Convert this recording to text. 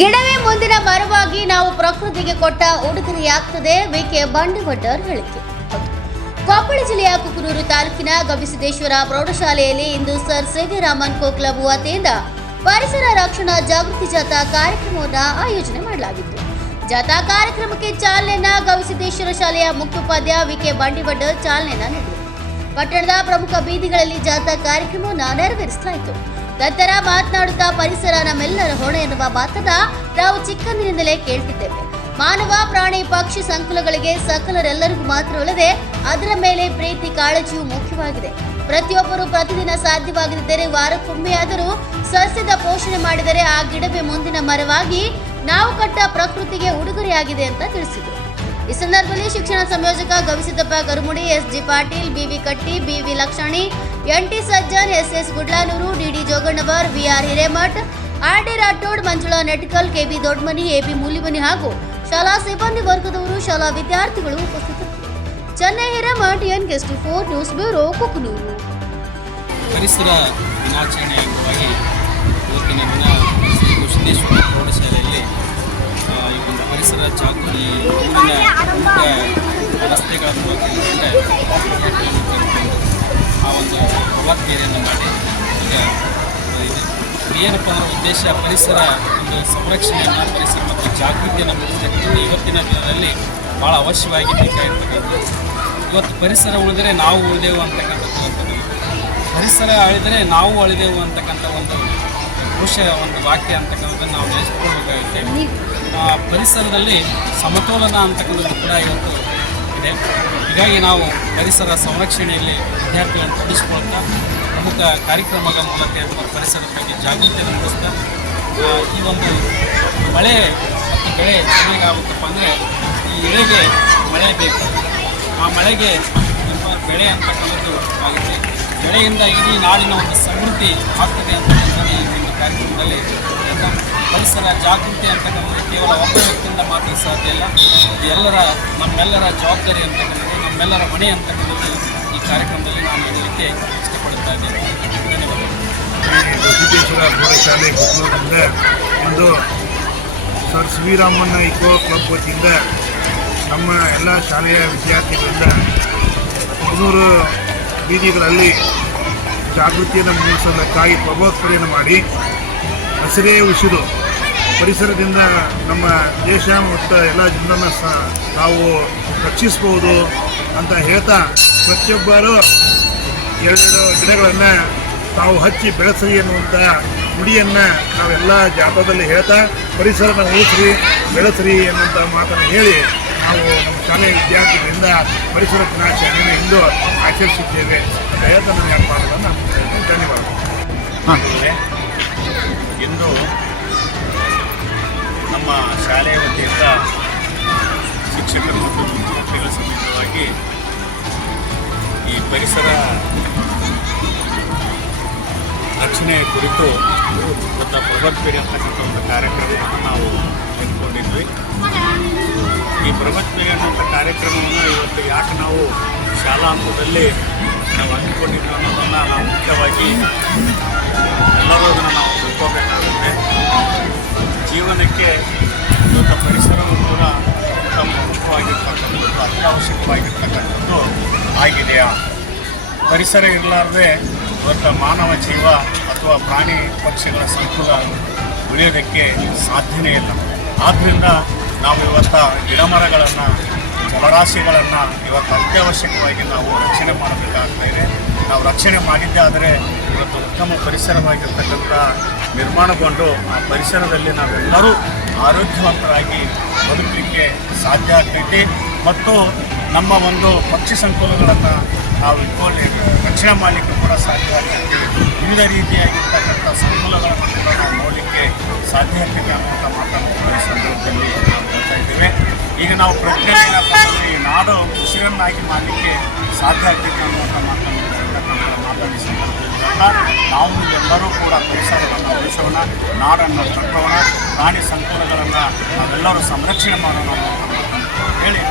ಗಿಡವೇ ಮುಂದಿನ ಮರವಾಗಿ ನಾವು ಪ್ರಕೃತಿಗೆ ಕೊಟ್ಟ ಉಡುಗೊರೆಯಾಗ್ತದೆ. ವಿಕೆ ಬಂಡಿವಡ್ಡರ್ ಹೇಳಿಕೆ. ಕೊಪ್ಪಳ ಜಿಲ್ಲೆಯ ಕುಕನೂರು ತಾಲೂಕಿನ ಗವಿಸಿದ್ದೇಶ್ವರ ಪ್ರೌಢಶಾಲೆಯಲ್ಲಿ ಇಂದು ಸರ್ ಸೇವಿರಾಮನ್ ಕೋ ಕ್ಲಬ್ ವತಿಯಿಂದ ಪರಿಸರ ರಕ್ಷಣಾ ಜಾಗೃತಿ ಜಾಥಾ ಕಾರ್ಯಕ್ರಮವನ್ನು ಆಯೋಜನೆ ಮಾಡಲಾಗಿತ್ತು. ಜಾಥಾ ಕಾರ್ಯಕ್ರಮಕ್ಕೆ ಚಾಲನೆಯನ್ನ ಗವಿಸಿದ್ದೇಶ್ವರ ಶಾಲೆಯ ಮುಖ್ಯೋಪಾಧ್ಯಾಯ ವಿಕೆ ಬಂಡಿವಡ್ಡರ್ ಚಾಲನೆಯನ್ನ ನೀಡಿದರು. ಪಟ್ಟಣದ ಪ್ರಮುಖ ಬೀದಿಗಳಲ್ಲಿ ಜಾಥಾ ಕಾರ್ಯಕ್ರಮವನ್ನು ನೆರವೇರಿಸಲಾಯಿತು. ನಂತರ ಮಾತನಾಡುತ್ತಾ ಪರಿಸರ ನಮ್ಮೆಲ್ಲರ ಹೊಣೆ ಎನ್ನುವ ಮಾತನ್ನ ನಾವು ಚಿಕ್ಕಂದಿನಿಂದಲೇ ಕೇಳ್ತಿದ್ದೇವೆ. ಮಾನವ, ಪ್ರಾಣಿ, ಪಕ್ಷಿ, ಸಂಕುಲಗಳಿಗೆ ಸಕಲರೆಲ್ಲರಿಗೂ ಮಾತ್ರವಲ್ಲದೆ ಅದರ ಮೇಲೆ ಪ್ರೀತಿ, ಕಾಳಜಿಯು ಮುಖ್ಯವಾಗಿದೆ. ಪ್ರತಿಯೊಬ್ಬರು ಪ್ರತಿದಿನ ಸಾಧ್ಯವಾಗದಿದ್ದರೆ ವಾರಕ್ಕೊಮ್ಮೆಯಾದರೂ ಸಸ್ಯದ ಪೋಷಣೆ ಮಾಡಿದರೆ ಆ ಗಿಡವೇ ಮುಂದಿನ ಮರವಾಗಿ ನಾವು ಕಟ್ಟ ಪ್ರಕೃತಿಗೆ ಉಡುಗೊರೆಯಾಗಿದೆ ಅಂತ ತಿಳಿಸಿದರು. ಈ ಸಂದರ್ಭದಲ್ಲಿ ಶಿಕ್ಷಣ ಸಂಯೋಜಕ Gavisiddappa Garumudi, S G Patil BV Katti BV Lakshani N T Sajjan S S Gudlanur, DD Joganavar, VR Hiremath R D Rathod, Manjula Netkal, KB Dodmani, AB Mulimani ಹಾಗೂ ಶಾಲಾ ಸಿಬ್ಬಂದಿ ವರ್ಗದವರು ಶಾಲಾ ವಿದ್ಯಾರ್ಥಿಗಳು ಉಪಸ್ಥಿತರು Chennai Hiremath, N guest four news bureau, Kuknur. ಪರಿಸರ ದಿನಾಚರಣೆ ಅಂಗವಾಗಿ ಇವತ್ತಿನ ದಿನ ಶ್ರೀ ಗುರುಸಿದ್ದೇಶ್ವರ ಪ್ರೌಢಶಾಲೆಯಲ್ಲಿ ಈ ಒಂದು ಪರಿಸರ ಜಾಗೃತಿ ಊರಿನ ಪ್ರಮುಖ ಆ ಒಂದು ಯುವಕಿಯರನ್ನು ಮಾಡಿ ಈಗ ಏನಪ್ಪ ಅಂದ್ರೆ ಉದ್ದೇಶ, ಪರಿಸರ, ಒಂದು ಸಂರಕ್ಷಣೆಯನ್ನು, ಪರಿಸರ ಮತ್ತು ಜಾಗೃತಿಯನ್ನು ಮೂಡಿಸತಕ್ಕಂಥ ಇವತ್ತಿನ ದಿನದಲ್ಲಿ ಭಾಳ ಅವಶ್ಯವಾಗಿ ಬೇಕಾಗಿರ್ತಕ್ಕಂಥದ್ದು ಇವತ್ತು ಪರಿಸರ ಉಳಿದರೆ ನಾವು ಉಳಿದೆವು ಅಂತಕ್ಕಂಥದ್ದು ಪರಿಸರ ಅಳಿದರೆ ನಾವು ಅಳಿದೆವು ಅಂತಕ್ಕಂಥ ಒಂದು ಘೋಷ, ಒಂದು ವಾಕ್ಯ ಅಂತಕ್ಕಂಥದ್ದನ್ನು ನಾವು ನೆನೆಸ್ಕೊಳ್ಬೇಕಾಗುತ್ತೆ. ಪರಿಸರದಲ್ಲಿ ಸಮತೋಲನ ಅಂತಕ್ಕಂಥದ್ದು ಕೂಡ ಇವತ್ತು ಹೀಗಾಗಿ ನಾವು ಪರಿಸರ ಸಂರಕ್ಷಣೆಯಲ್ಲಿ ವಿದ್ಯಾರ್ಥಿಗಳನ್ನು ತೊಡಗಿಸಿಕೊಳ್ತಾ ಪ್ರಮುಖ ಕಾರ್ಯಕ್ರಮಗಳ ಮೂಲಕ ಪರಿಸರದ ಬಗ್ಗೆ ಜಾಗೃತಿ ಮೂಡಿಸ್ತಾ ಈ ಒಂದು ಮಳೆ ಮತ್ತು ಬೆಳೆ ಚೆನ್ನಾಗಿ ಆಗುತ್ತಪ್ಪ ಅಂದರೆ ಈ ಎಳೆಗೆ ಮಳೆ ಬೇಕು. ಆ ಮಳೆಗೆ ನಮ್ಮ ಬೆಳೆ ಅಂತಕ್ಕಂಥದ್ದು ಆಗುತ್ತೆ. ಬೆಳೆಯಿಂದ ಇಡೀ ನಾಡಿನ ಒಂದು ಸಮೃದ್ಧಿ ಆಗ್ತದೆ ಅಂತಕ್ಕಂಥ ಈ ಒಂದು ಕಾರ್ಯಕ್ರಮದಲ್ಲಿ ಪರಿಸರ ಜಾಗೃತಿ ಅಂತಕ್ಕಂಥದ್ದು ಕೇವಲ ಒಬ್ಬ ವ್ಯಕ್ತಿಯಿಂದ ಮಾತ್ರ ಸಾಧ್ಯ ಇಲ್ಲ. ಎಲ್ಲರ, ನಮ್ಮೆಲ್ಲರ ಜವಾಬ್ದಾರಿ ಅಂತಕ್ಕಂಥದ್ದು ನಮ್ಮೆಲ್ಲರ ಹೊಣೆ ಅಂತಕ್ಕಂಥದ್ದು ಈ ಕಾರ್ಯಕ್ರಮದಲ್ಲಿ ನಾನು ಹೇಳಲಿಕ್ಕೆ ಇಷ್ಟಪಡುತ್ತಾ ಇದ್ದೇನೆ. ಕುಕ್ಕೂರಿನಿಂದ ಇಂದು ಸರ್ ಶ್ರೀರಾಮಣ್ಣ ಇಕೋ ಕ್ಲಬ್ ವತಿಯಿಂದ ನಮ್ಮ ಎಲ್ಲ ಶಾಲೆಯ ವಿದ್ಯಾರ್ಥಿಗಳಿಂದ ಮುನ್ನೂರು ಬೀದಿಗಳಲ್ಲಿ ಜಾಗೃತಿಯನ್ನು ಮೂಡಿಸೋದಕ್ಕಾಗಿ ಪ್ರಬೋಧಕರೆಯನ್ನು ಮಾಡಿ, ಹಸಿರೇ ಉಸಿರು ಪರಿಸರದಿಂದ ನಮ್ಮ ದೇಶ ಮತ್ತು ಎಲ್ಲ ಜನರನ್ನು ಸಹ ನಾವು ರಕ್ಷಿಸ್ಬೋದು ಅಂತ ಹೇಳ್ತಾ ಪ್ರತಿಯೊಬ್ಬರು ಎರಡೆರಡು ಗಿಡಗಳನ್ನು ತಾವು ಹಚ್ಚಿ ಬೆಳೆಸ್ರಿ ಎನ್ನುವಂಥ ಗುಡಿಯನ್ನು ನಾವೆಲ್ಲ ಜಾಥಾದಲ್ಲಿ ಹೇಳ್ತಾ ಪರಿಸರನ ಉಳಿಸ್ರಿ, ಬೆಳೆಸ್ರಿ ಎನ್ನುವಂಥ ಮಾತನ್ನು ಹೇಳಿ ನಾವು ನಮ್ಮ ಶಾಲೆ ವಿದ್ಯಾರ್ಥಿಗಳಿಂದ ಪರಿಸರ ದಿನಾಚರಣೆಯನ್ನು ಇಂದು ಆಚರಿಸಿದ್ದೇವೆ ಅಂತ ಹೇಳ್ತಾ ನಾನು ಎರಡು ಮಾತುಗಳನ್ನು ಶಾಲೆಯ ವತಿಯಿಂದ ಶಿಕ್ಷಕರು ಮತ್ತು ವಿದ್ಯಾರ್ಥಿಗಳ ಸಮೇತವಾಗಿ ಈ ಪರಿಸರ ರಕ್ಷಣೆ ಕುರಿತು ಮತ್ತು ಬೃಹತ್ಪೀಡಿ ಅಂತಕ್ಕಂಥ ಒಂದು ಕಾರ್ಯಕ್ರಮವನ್ನು ನಾವು ತೆಗೆದುಕೊಂಡಿದ್ವಿ ಈ ಬೃಹತ್ಪೀಡಿ ಅನ್ನೋಂಥ ಕಾರ್ಯಕ್ರಮವನ್ನು ಇವತ್ತು ಯಾಕೆ ನಾವು ಶಾಲಾ ಹಂತದಲ್ಲಿ ನಾವು ಹಮ್ಮಿಕೊಂಡಿದ್ವಿ ಅನ್ನೋದನ್ನು ನಾವು ಮುಖ್ಯವಾಗಿ ಎಲ್ಲರೂ ಅದನ್ನು ನಾವು ತಿಳ್ಕೋಬೇಕಾಗುತ್ತೆ. ಜೀವನಕ್ಕೆ ಇವತ್ತು ಪರಿಸರವೂ ಕೂಡ ಮುಖ್ಯವಾಗಿರ್ತಕ್ಕಂಥದ್ದು ಅತ್ಯವಶ್ಯಕವಾಗಿರ್ತಕ್ಕಂಥದ್ದು ಆಗಿದೆಯಾ? ಪರಿಸರ ಇರಲಾರ್ದೆ ಇವತ್ತು ಮಾನವ ಜೀವ ಅಥವಾ ಪ್ರಾಣಿ ಪಕ್ಷಿಗಳ ಸಂಕುಲ ಉಳಿಯೋದಕ್ಕೆ ಸಾಧ್ಯನೇ ಇಲ್ಲ. ಆದ್ದರಿಂದ ನಾವು ಇವತ್ತು ಗಿಡಮರಗಳನ್ನು, ಜಲರಾಶಿಗಳನ್ನು ಇವತ್ತು ಅತ್ಯವಶ್ಯಕವಾಗಿ ನಾವು ರಕ್ಷಣೆ ಮಾಡಬೇಕಾಗ್ತಾ ಇದೆ. ನಾವು ರಕ್ಷಣೆ ಮಾಡಿದ್ದೇ ಆದರೆ ಇವತ್ತು ಉತ್ತಮ ಪರಿಸರವಾಗಿರ್ತಕ್ಕಂಥ ನಿರ್ಮಾಣಗೊಂಡು ಆ ಪರಿಸರದಲ್ಲಿ ನಾವೆಲ್ಲರೂ ಆರೋಗ್ಯವಂತರಾಗಿ ಬದುಕಲಿಕ್ಕೆ ಸಾಧ್ಯ ಆಗ್ತೈತಿ. ಮತ್ತು ನಮ್ಮ ಒಂದು ಪಕ್ಷಿ ಸಂಕುಲಗಳನ್ನು ನಾವು ಇಟ್ಕೊಳ್ಳಿ, ರಕ್ಷಣೆ ಮಾಡಲಿಕ್ಕೆ ಕೂಡ ಸಾಧ್ಯ ಆಗ್ತೈತಿ. ವಿವಿಧ ರೀತಿಯಾಗಿರ್ತಕ್ಕಂಥ ಸಂಕುಲಗಳನ್ನು ಕೂಡ ನಾವು ನೋಡಲಿಕ್ಕೆ ಸಾಧ್ಯ ಆಗ್ತೈತೆ ಅನ್ನುವಂಥ ಮಾತನ್ನು ಈ ಸಂದರ್ಭದಲ್ಲಿ ನಾವು ಇದ್ದೇವೆ. ಈಗ ನಾವು ಈ ನಾಡು ಉಸಿರನ್ನಾಗಿ ಮಾಡಲಿಕ್ಕೆ ಸಾಧ್ಯ ಆಗ್ತೈತೆ ಅನ್ನುವಂಥ ಮಾತನ್ನು ಸಂದರ್ಭದಲ್ಲಿ ನಾವು ಎಲ್ಲರೂ ಕೂಡ ಪರಿಸರವನ್ನು ಉಳಿಸೋಣ ನಾಡನ್ನು ಕಟ್ಟೋಣ ಪ್ರಾಣಿ ಸಂಕುಲಗಳನ್ನು ನಾವೆಲ್ಲರೂ ಸಂರಕ್ಷಣೆ ಮಾಡೋಣ ಹೇಳಿ